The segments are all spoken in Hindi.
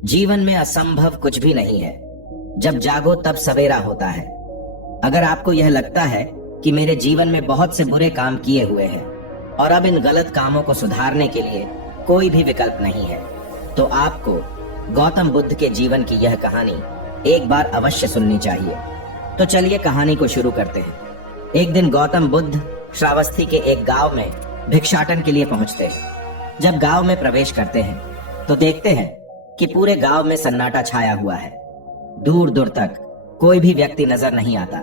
जीवन में असंभव कुछ भी नहीं है। जब जागो तब सवेरा होता है। अगर आपको यह लगता है कि मेरे जीवन में बहुत से बुरे काम किए हुए हैं और अब इन गलत कामों को सुधारने के लिए कोई भी विकल्प नहीं है, तो आपको गौतम बुद्ध के जीवन की यह कहानी एक बार अवश्य सुननी चाहिए। तो चलिए कहानी को शुरू करते हैं। एक दिन गौतम बुद्ध श्रावस्ती के एक गांव में भिक्षाटन के लिए पहुंचते हैं। जब गांव में प्रवेश करते हैं तो देखते हैं कि पूरे गांव में सन्नाटा छाया हुआ है। दूर दूर तक कोई भी व्यक्ति नजर नहीं आता।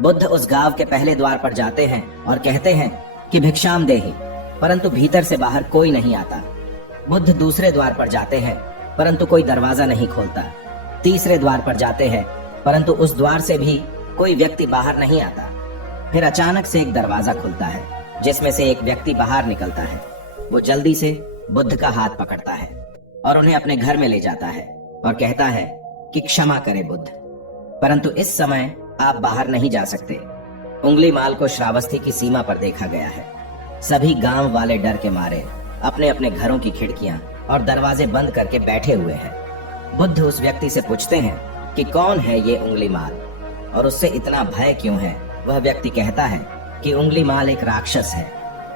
बुद्ध उस गांव के पहले द्वार पर जाते हैं और कहते हैं कि भिक्षाम देहि, परंतु भीतर से बाहर कोई नहीं आता। बुद्ध दूसरे द्वार पर जाते हैं परंतु कोई दरवाजा नहीं खोलता। तीसरे द्वार पर जाते हैं परंतु उस द्वार से भी कोई व्यक्ति बाहर नहीं आता। फिर अचानक से एक दरवाजा खुलता है जिसमें से एक व्यक्ति बाहर निकलता है। वो जल्दी से बुद्ध का हाथ पकड़ता है और उन्हें अपने घर में ले जाता है और कहता है कि क्षमा करे बुद्ध, परंतु इस समय आप बाहर नहीं जा सकते। उंगली माल को श्रावस्ती की सीमा पर देखा गया है। सभी गांव वाले डर के मारे अपने अपने घरों की खिड़कियां और दरवाजे बंद करके बैठे हुए हैं। बुद्ध उस व्यक्ति से पूछते हैं कि कौन है ये उंगली माल और उससे इतना भय क्यों है। वह व्यक्ति कहता है कि उंगली माल एक राक्षस है।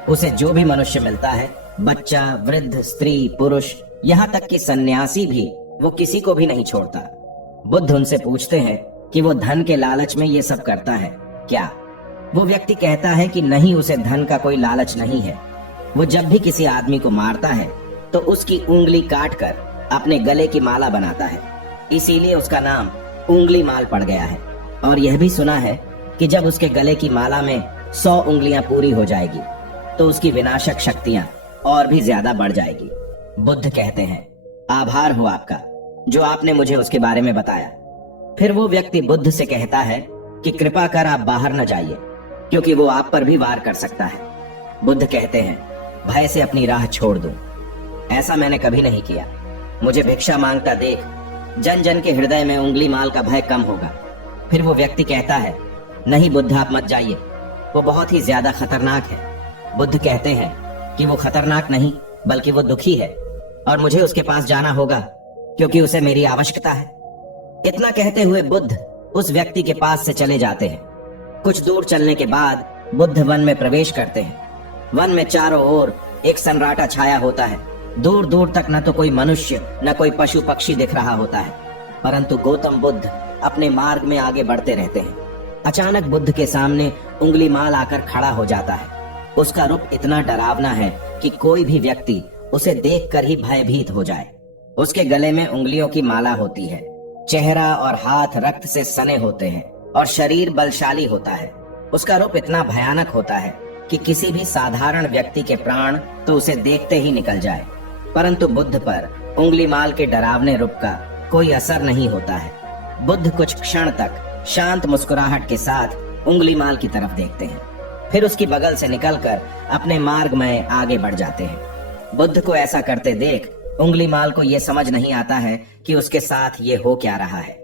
उसे जो भी मनुष्य मिलता है, बच्चा, वृद्ध, स्त्री, पुरुष, यहाँ तक कि सन्यासी भी, वो किसी को भी नहीं छोड़ता। बुद्ध उनसे पूछते हैं कि वो धन के लालच में ये सब करता है क्या। वो व्यक्ति कहता है कि नहीं, उसे धन का कोई लालच नहीं है। वो जब भी किसी आदमी को मारता है तो उसकी उंगली काट कर अपने गले की माला बनाता है, इसीलिए उसका नाम उंगली माल पड़ गया है। और यह भी सुना है कि जब उसके गले की माला में 100 उंगलियां पूरी हो जाएगी तो उसकी विनाशक शक्तियां और भी ज्यादा बढ़ जाएगी। बुद्ध कहते हैं, आभार हो आपका जो आपने मुझे उसके बारे में बताया। फिर वो व्यक्ति बुद्ध से कहता है कि कृपा कर आप बाहर न जाइए, क्योंकि वो आप पर भी वार कर सकता है। बुद्ध कहते हैं, भय से अपनी राह छोड़ दूं। ऐसा मैंने कभी नहीं किया। मुझे भिक्षा मांगता देख जन जन के हृदय में उंगली माल का भय कम होगा। फिर वो व्यक्ति कहता है, नहीं बुद्ध, आप मत जाइए, वो बहुत ही ज्यादा खतरनाक है। बुद्ध कहते हैं कि वो खतरनाक नहीं बल्कि वो दुखी है और मुझे उसके पास जाना होगा क्योंकि उसे मेरी आवश्यकता है। इतना कहते हुए बुद्ध उस व्यक्ति के पास से चले जाते हैं। कुछ दूर चलने के बाद बुद्ध वन में प्रवेश करते हैं। वन में चारों ओर एक सन्नाटा छाया होता है। दूर दूर तक न तो कोई मनुष्य न कोई पशु पक्षी दिख रहा होता है, परंतु गौतम बुद्ध अपने मार्ग में आगे बढ़ते रहते हैं। अचानक बुद्ध के सामने उंगली माल आकर खड़ा हो जाता है। उसका रूप इतना डरावना है कि कोई भी व्यक्ति उसे देखकर ही भयभीत हो जाए। उसके गले में उंगलियों की माला होती है। चेहरा और हाथ रक्त से सने होते हैं और शरीर बलशाली होता है। उसका रूप इतना भयानक होता है कि किसी भी साधारण व्यक्ति के प्राण तो उसे देखते ही निकल जाए, परंतु बुद्ध पर उंगली माल के डरावने रूप का कोई असर नहीं होता है। बुद्ध कुछ क्षण तक शांत मुस्कुराहट के साथ उंगली माल की तरफ देखते हैं, फिर उसकी बगल से निकलकर अपने मार्ग में आगे बढ़ जाते हैं। बुद्ध को ऐसा करते देख उंगली माल को यह समझ नहीं आता है कि उसके साथ ये हो क्या रहा है।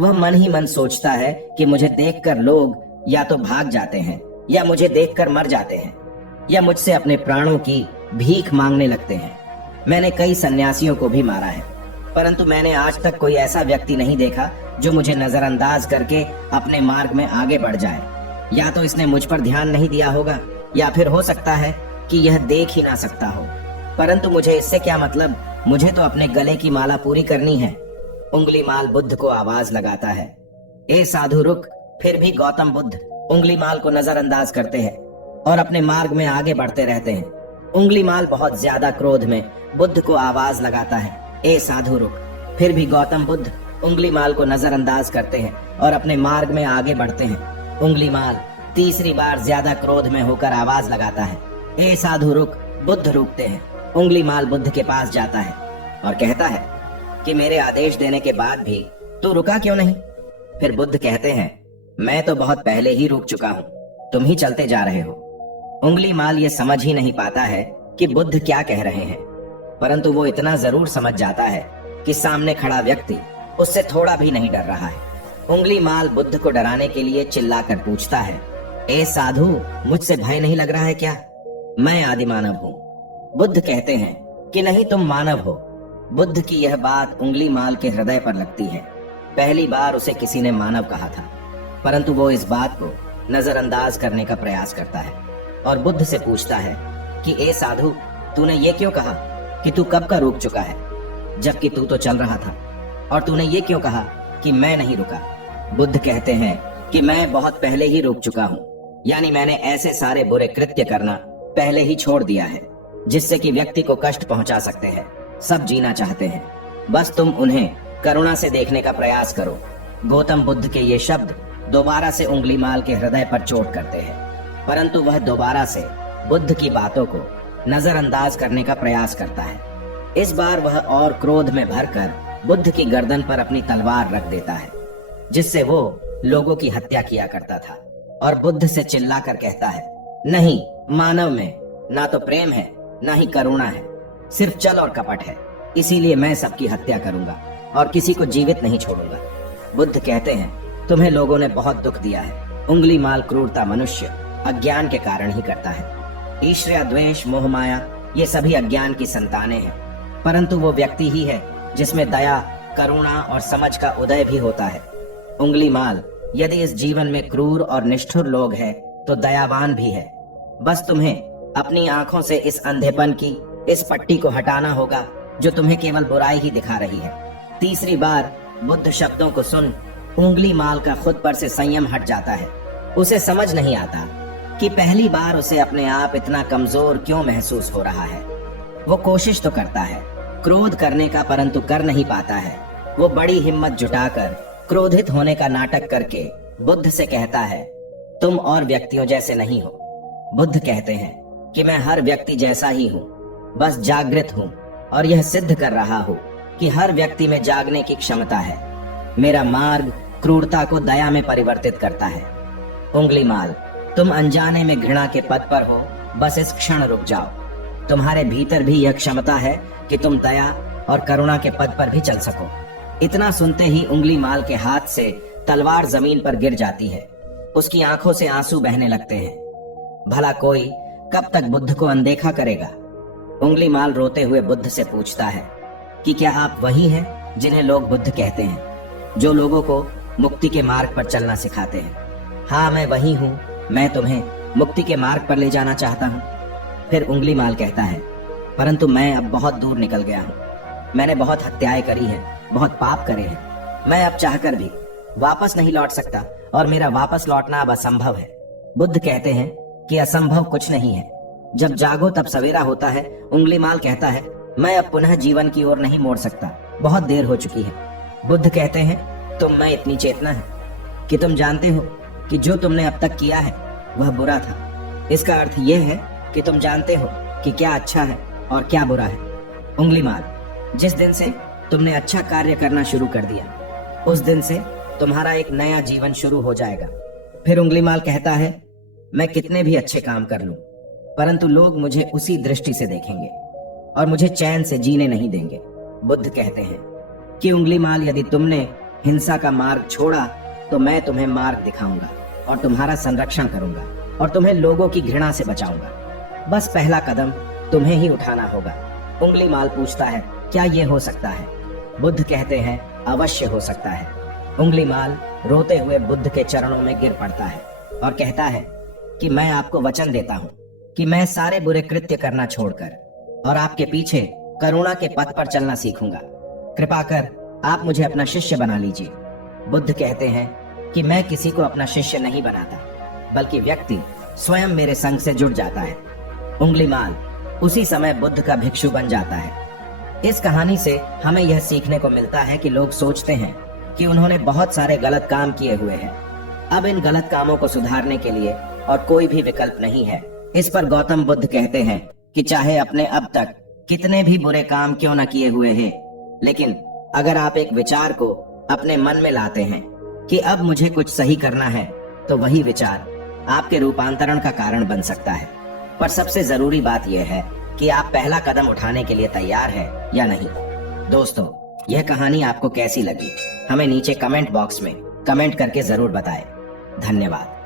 वह मन ही मन सोचता है कि मुझे देखकर लोग या तो भाग जाते हैं या मुझे देखकर मर जाते हैं या मुझसे अपने प्राणों की भीख मांगने लगते हैं। मैंने कई सन्यासियों को भी मारा है, परंतु मैंने आज तक कोई ऐसा व्यक्ति नहीं देखा जो मुझे नजरअंदाज करके अपने मार्ग में आगे बढ़ जाए। या तो इसने मुझ पर ध्यान नहीं दिया होगा या फिर हो सकता है कि यह देख ही ना सकता हो, परंतु मुझे इससे क्या मतलब, मुझे तो अपने गले की माला पूरी करनी है। उंगली माल बुद्ध को आवाज लगाता है, ए साधु रुक। फिर भी गौतम बुद्ध उंगली माल को नजरअंदाज करते हैं और अपने मार्ग में आगे बढ़ते रहते हैं। उंगली माल बहुत ज्यादा क्रोध में बुद्ध को आवाज लगाता है, ए साधु रुक। फिर भी गौतम बुद्ध उंगली माल को नजरअंदाज करते हैं और अपने मार्ग में आगे बढ़ते हैं। उंगली माल तीसरी बार ज्यादा क्रोध में होकर आवाज लगाता है, ए साधु रुक। बुद्ध रुकते हैं। उंगली माल बुद्ध के पास जाता है और कहता है कि मेरे आदेश देने के बाद भी तू रुका क्यों नहीं। फिर बुद्ध कहते हैं, मैं तो बहुत पहले ही रुक चुका हूँ, तुम ही चलते जा रहे हो। उंगली माल ये समझ ही नहीं पाता है कि बुद्ध क्या कह रहे हैं, परंतु वो इतना जरूर समझ जाता है कि सामने खड़ा व्यक्ति उससे थोड़ा भी नहीं डर रहा है। उंगली माल बुद्ध को डराने के लिए चिल्लाकर पूछता है, ए साधु, मुझसे भय नहीं लग रहा है क्या? मैं आदि मानव हूँ। बुद्ध कहते हैं कि नहीं, तुम मानव हो, बुद्ध की यह बात उंगली माल के हृदय पर लगती है। पहली बार उसे किसी ने मानव कहा था, परंतु वो इस बात को नजरअंदाज करने का प्रयास करता है और बुद्ध से पूछता है कि ए साधु, तूने ये क्यों कहा कि तू कब का रुक चुका है, जबकि तू तो चल रहा था, और तूने ये क्यों कहा कि मैं नहीं रुका। बुद्ध कहते हैं कि मैं बहुत पहले ही रुक चुका हूँ, यानी मैंने ऐसे सारे बुरे कृत्य करना पहले ही छोड़ दिया है जिससे कि व्यक्ति को कष्ट पहुंचा सकते हैं। सब जीना चाहते हैं, बस तुम उन्हें करुणा से देखने का प्रयास करो। गौतम बुद्ध के ये शब्द दोबारा से उंगली माल के हृदय पर चोट करते हैं, परंतु वह दोबारा से बुद्ध की बातों को नजरअंदाज करने का प्रयास करता है। इस बार वह और क्रोध में भरकर बुद्ध की गर्दन पर अपनी तलवार रख देता है, जिससे वो लोगों की हत्या किया करता था, और बुद्ध से चिल्लाकर कहता है, नहीं, मानव में ना तो प्रेम है ना ही करुणा है, सिर्फ छल और कपट है, इसीलिए मैं सबकी हत्या करूंगा और किसी को जीवित नहीं छोड़ूंगा। बुद्ध कहते हैं, तुम्हें लोगों ने बहुत दुख दिया है। उंगली माल क्रूरता मनुष्य अज्ञान के कारण ही करता है। ईर्ष्या, द्वेष, मोह माया ये सभी अज्ञान की संतानें हैं, परंतु वो व्यक्ति ही है जिसमें दया, करुणा और समझ का उदय भी होता है। उंगली माल, यदि इस जीवन में क्रूर और निष्ठुर लोग हैं तो दयावान भी है। बस तुम्हें अपनी आंखों से इस अंधेपन की इस पट्टी को हटाना होगा जो तुम्हें केवल बुराई ही दिखा रही है। तीसरी बार बुद्ध शब्दों को सुन उंगली माल का खुद पर से संयम हट जाता है। उसे समझ नहीं आता कि पहली बार उसे अपने आप इतना कमजोर क्यों महसूस हो रहा है। वो कोशिश तो करता है क्रोध करने का, परंतु कर नहीं पाता है। वो बड़ी हिम्मत जुटाकर क्रोधित होने का नाटक करके बुद्ध से कहता है, तुम और व्यक्तियों जैसे नहीं हो। बुद्ध कहते हैं कि मैं हर व्यक्ति जैसा ही हूँ, बस जागृत हूँ और यह सिद्ध कर रहा हूँ कि हर व्यक्ति में जागने की क्षमता है। मेरा मार्ग क्रूरता को दया में परिवर्तित करता है। उंगली माल, तुम अनजाने में घृणा के पद पर हो, बस इस क्षण रुक जाओ। तुम्हारे भीतर भी यह क्षमता है कि तुम दया और करुणा के पद पर भी चल सको। इतना सुनते ही उंगली माल के हाथ से तलवार जमीन पर गिर जाती है। उसकी आंखों से आंसू बहने लगते हैं। भला कोई कब तक बुद्ध को अनदेखा करेगा। उंगली माल रोते हुए बुद्ध से पूछता है कि क्या आप वही हैं जिन्हें लोग बुद्ध कहते हैं, जो लोगों को मुक्ति के मार्ग पर चलना सिखाते हैं। हाँ, मैं वही हूँ, मैं तुम्हें मुक्ति के मार्ग पर ले जाना चाहता हूँ। फिर उंगली माल कहता है, परंतु मैं अब बहुत दूर निकल गया हूँ। मैंने बहुत हत्याएं करी हैं, बहुत पाप करे हैं। मैं अब चाहकर भी वापस नहीं लौट सकता और मेरा वापस लौटना अब असंभव है। बुद्ध कहते हैं कि असंभव कुछ नहीं है, जब जागो तब सवेरा होता है। उंगली माल कहता है, मैं अब पुनः जीवन की ओर नहीं मोड़ सकता, बहुत देर हो चुकी है। बुद्ध कहते हैं, तुम में इतनी चेतना है कि तुम जानते हो कि जो तुमने अब तक किया है वह बुरा था। इसका अर्थ यह है कि तुम जानते हो कि क्या अच्छा है और क्या बुरा है। उंगली माल, जिस दिन से तुमने अच्छा कार्य करना शुरू कर दिया, उस दिन से तुम्हारा एक नया जीवन शुरू हो जाएगा। फिर उंगली माल कहता है, मैं कितने भी अच्छे काम कर लूं, परंतु लोग मुझे उसी दृष्टि से देखेंगे और मुझे चैन से जीने नहीं देंगे। बुद्ध कहते हैं कि उंगली माल, यदि तुमने हिंसा का मार्ग छोड़ा तो मैं तुम्हें मार्ग दिखाऊंगा और तुम्हारा संरक्षण करूंगा और तुम्हें लोगों की घृणा से बचाऊंगा। बस पहला कदम तुम्हें ही उठाना होगा। उंगली माल पूछता है, क्या ये हो सकता है? बुद्ध कहते हैं, अवश्य हो सकता है। उंगली माल रोते हुए बुद्ध के चरणों में गिर पड़ता है और कहता है कि मैं आपको वचन देता हूँ कि मैं सारे बुरे कृत्य करना छोड़कर और आपके पीछे करुणा के पथ पर चलना सीखूंगा। कृपा कर आप मुझे अपना शिष्य बना लीजिए। बुद्ध कहते हैं कि मैं किसी को अपना शिष्य नहीं बनाता, बल्कि व्यक्ति स्वयं मेरे संग से जुड़ जाता है। उंगली माल उसी समय बुद्ध का भिक्षु बन जाता है। इस कहानी से हमें यह सीखने को मिलता है कि लोग सोचते हैं कि उन्होंने बहुत सारे गलत काम किए हुए हैं, अब इन गलत कामों को सुधारने के लिए और कोई भी विकल्प नहीं है। इस पर गौतम बुद्ध कहते हैं कि चाहे अपने अब तक कितने भी बुरे काम क्यों न किए हुए हैं, लेकिन अगर आप एक विचार को अपने मन में लाते हैं कि अब मुझे कुछ सही करना है, तो वही विचार आपके रूपांतरण का कारण बन सकता है। पर सबसे जरूरी बात यह है कि आप पहला कदम उठाने के लिए तैयार हैं या नहीं। दोस्तों, यह कहानी आपको कैसी लगी, हमें नीचे कमेंट बॉक्स में कमेंट करके जरूर बताएं। धन्यवाद।